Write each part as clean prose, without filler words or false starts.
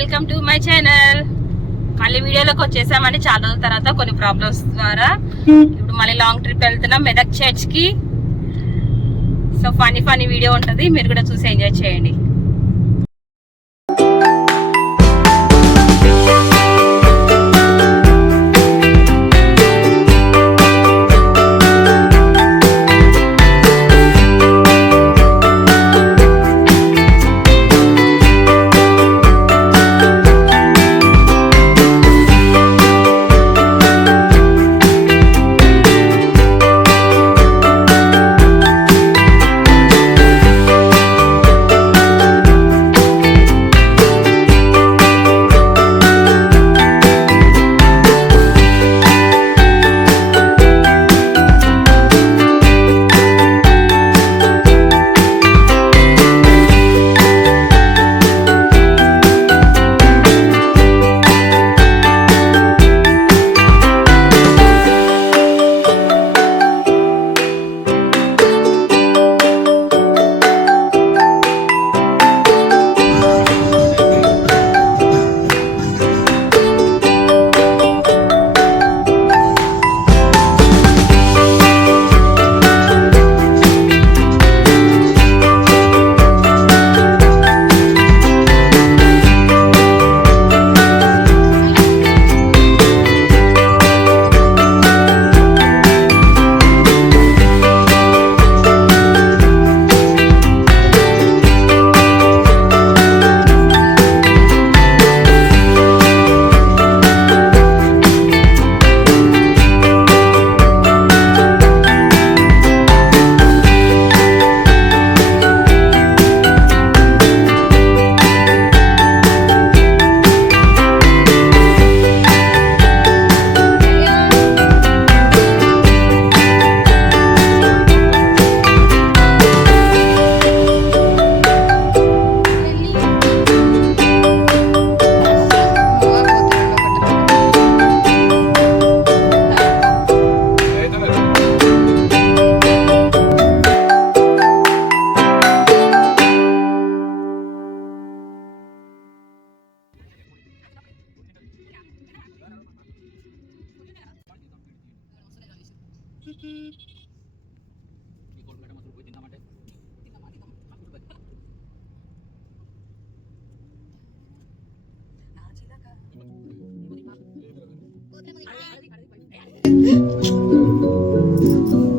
Welcome to my channel. మళ్ళీ వీడియోలోకి వచ్చేసామని చాలా రోజుల తర్వాత కొన్ని ప్రాబ్లమ్స్ ద్వారా ఇప్పుడు మళ్ళీ లాంగ్ ట్రిప్ వెళ్తున్నాం మెదక్ చర్చ్ కి. సో ఫనీ వీడియో ఉంటుంది, మీరు కూడా చూసి ఎంజాయ్ చేయండి.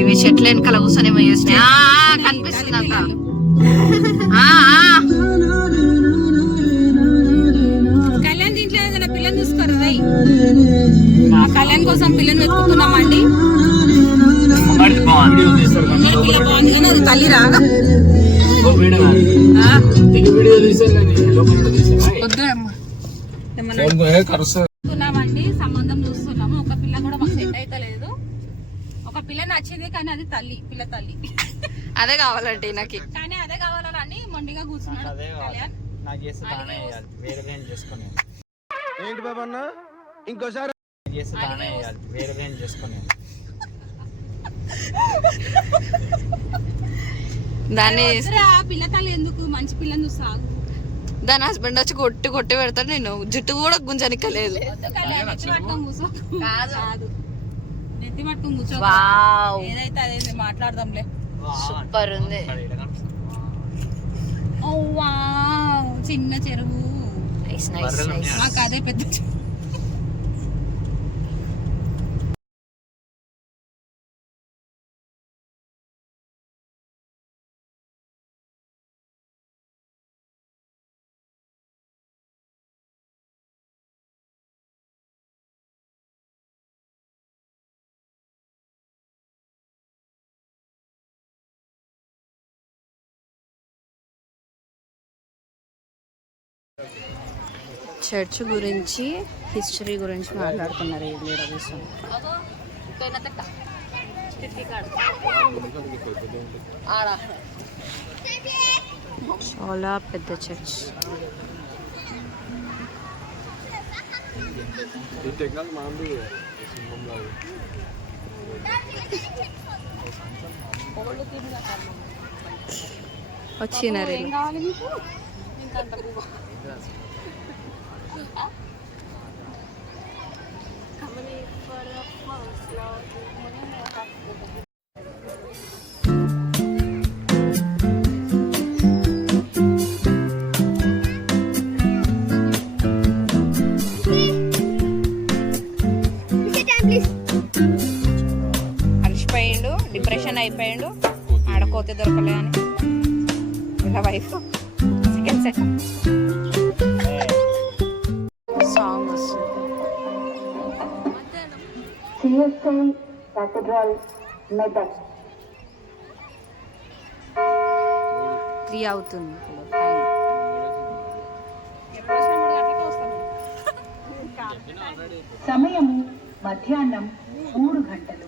ఇవి చెట్ల వెనకాల కూర్చొని చేసినాయి కనిపిస్తుంది అంత. కళ్యాణ్ దీంట్లో ఏదైనా పిల్లని చూసుకోరు. కళ్యాణ్ కోసం పిల్లని వెతుకుతున్నామండి. పిల్ల బాగుంది కానీ అది తల్లి రాగా చూస్తున్నామండి. సంబంధం చూస్తున్నాము. ఒక పిల్ల కూడా మాకు సెట్ అయితే లేదు. ఒక పిల్ల నచ్చింది కానీ అది పిల్ల తల్లి అదే కావాలంటే నాకు, కానీ అదే కావాలని మొండిగా కూర్చున్నాడు కళ్యాణ్. ఏంటి బాబన్న ఇంకోసారి దాన్ని పిల్ల తల్లి ఎందుకు, మంచి పిల్లని చూస్తా. దాని హస్బెండ్ వచ్చి కొట్టి పెడతాడు. నేను జుట్టు కూడా గుంజనిక్కలేదు. నెత్తి పట్టుకొని కూర్చో, నెత్తి పట్టుకొని కూర్చో. ఏదైతే అదే మాట్లాడదాంలే. సూపర్ ఉంది. చిన్న చెరువు మాకు అదే పెద్ద చెరువు. చర్చ్ గురించి, హిస్టరీ గురించి మాట్లాడుతున్నారు. చాలా పెద్ద చర్చ్. వచ్చినారు అలసిపోయిండు, డిప్రెషన్ అయిపోయిండు, ఆడకోతే దొరకలే అని ఇలా వైఫ్ సెకండ్ సెట్ సాంగ్ వస్తుంది. CSI Cathedral Medak. 3 అవుతుంది ఇప్పుడు టైం. సమయము మధ్యాహ్నం 3 గంటలు.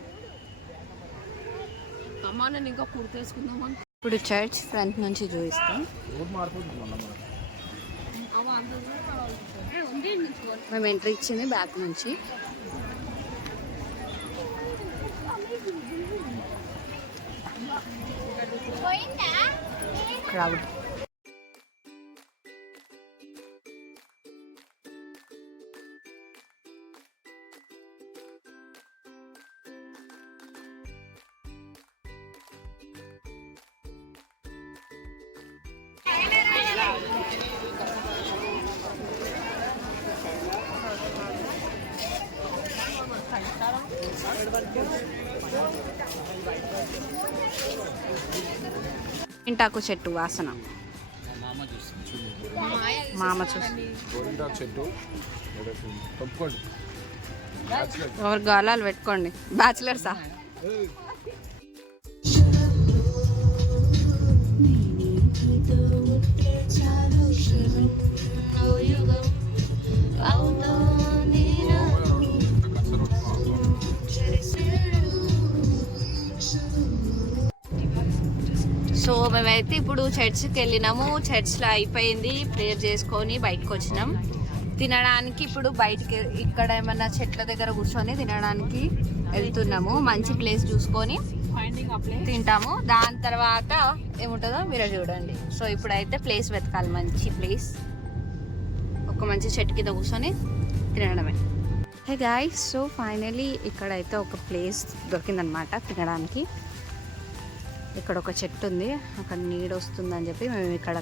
ఇప్పుడు చర్చ్ ఫ్రంట్ నుంచి చూపిస్తాం. మేము ఎంట్రీ ఇచ్చింది బ్యాక్ నుంచి. క్రౌడ్ ఇంటాకు చెట్టు వాసన మామ చూసి ఎవరు గాలాలు పెట్టుకోండి బ్యాచిలర్సా. సో మేమైతే ఇప్పుడు చర్చ్కి వెళ్ళినాము. చర్చ్లో అయిపోయింది, ప్రేయర్ చేసుకొని బయటకు వచ్చినాం. తినడానికి ఇప్పుడు బయటికి ఇక్కడ ఏమన్నా చెట్ల దగ్గర కూర్చొని తినడానికి వెళ్తున్నాము. మంచి ప్లేస్ చూసుకొని తింటాము. దాని తర్వాత ఏముంటుందో మీరే చూడండి. సో ఇప్పుడైతే ప్లేస్ వెతకాలి, మంచి ప్లేస్, ఒక మంచి చెట్టు కింద కూర్చొని తినడమే. హే గాయ్స్, సో ఫైనలీ ఇక్కడైతే ఒక ప్లేస్ దొరికిందనమాట తినడానికి. ఇక్కడ ఒక చెట్టు ఉంది, అక్కడ నీడ వస్తుందని చెప్పి మేము ఇక్కడ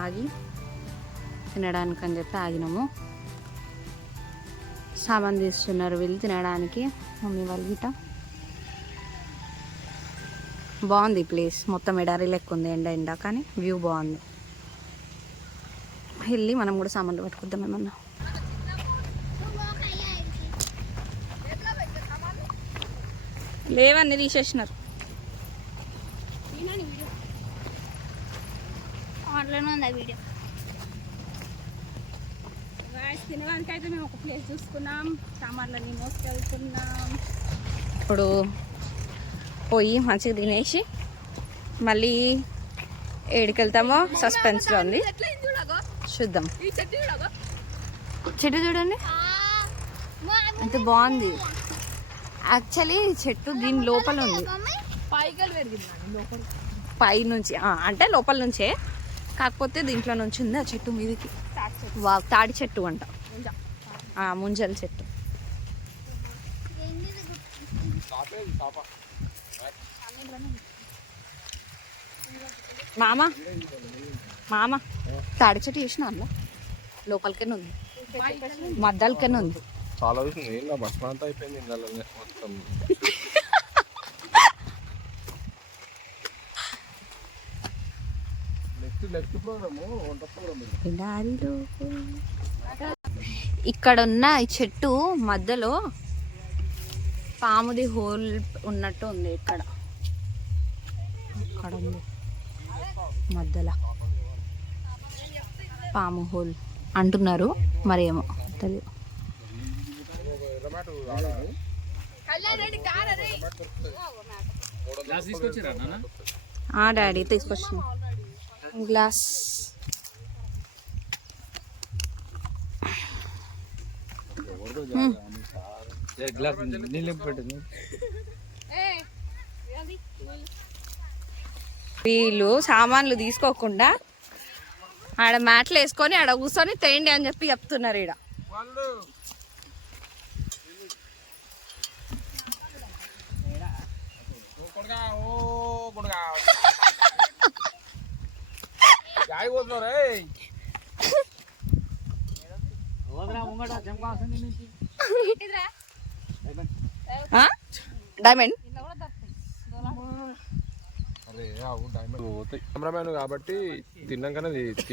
ఆగి తినడానికి అని చెప్పి ఆగినాము. సామాన్ తీస్తున్నారు వీళ్ళు తినడానికి, మమ్మీ వాళ్ళు గిట. బాగుంది ప్లేస్, మొత్తం ఎడారి లెక్క ఉంది, ఎండ కానీ వ్యూ బాగుంది. వెళ్ళి మనం కూడా సామాన్లు పట్టుకుందాం ఏమన్నా. లేవన్నీ తీసేసినారు. ఆన్లైన్ ఉందా వీడియో? తినడానికి అయితే మేము ఒక ప్లేస్ చూసుకున్నాం, సామాన్లన్నీ మోసుకెళ్తున్నాం. ఇప్పుడు పోయి మంచిగా తినేసి మళ్ళీ ఏడికి వెళ్తామో సస్పెన్స్లో ఉంది, చూద్దాం. చెట్టు చూడండి ఎంత బాగుంది. యాక్చువల్లీ చెట్టు దీని లోపల ఉంది, పై నుంచి అంటే లోపల నుంచే, కాకపోతే దీంట్లో నుంచి ఉంది ఆ చెట్టు మీదకి. తాడి చెట్టు అంట, ముంజల చెట్టు. మామ తాడి చెట్టు చేసిన అందులో లోపలికైనా ఉంది, మద్దలకైనా ఉంది. చాలా బస్ అంతా అయిపోయింది మొత్తం. ఇక్కడ ఉన్న ఈ చెట్టు మధ్యలో పాముది హోల్ ఉన్నట్టు ఉంది. ఇక్కడ ఉంది మధ్యలో పాము హోల్ అంటున్నారు, మరేమో తెలియదు. డాడీ తీసుకొచ్చిన గ్లాస్. వీళ్ళు సామాన్లు తీసుకోకుండా ఆడ మ్యాట్లు వేసుకొని ఆడ కూర్చొని తేండి అని చెప్పి చెప్తున్నారు ఈడ. డైమండ్ కెమెరామ్యాన్ కాబట్టి తిన్నాకనే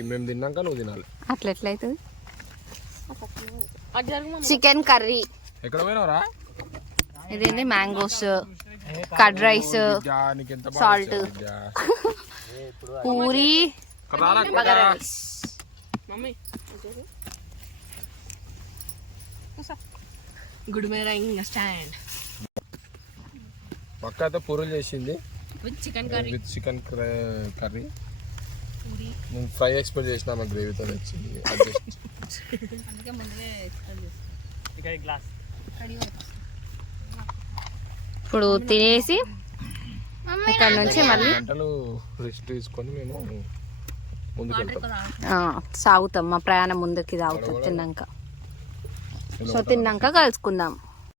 మేము తిన్నాక నువ్వు తినాలి. అట్లా ఎట్లయితుంది. చికెన్ కర్రీ, ఎక్కడ పోయినావురా? ఇదేంటి mangoes, curd rice, salt, puri, bagara rice. Good morning stand. పక్క అయితే పూరీలు చేసింది with chicken curry. With chicken curry. నేను ఫ్రై ఎక్స్పెక్ట్ చేసిన మా గ్రేవీతో వచ్చింది. ఇప్పుడు తినేసి ఇక్కడ నుంచి మళ్ళీ గంటలు రెస్ట్ తీసుకొని మేము ముందుకు వెళ్తాం. సాగుతాం. మా ప్రయాణం ముందుకి సాగుతాం తిన్నాక. సో తిన్నాక కలుసుకుందాం.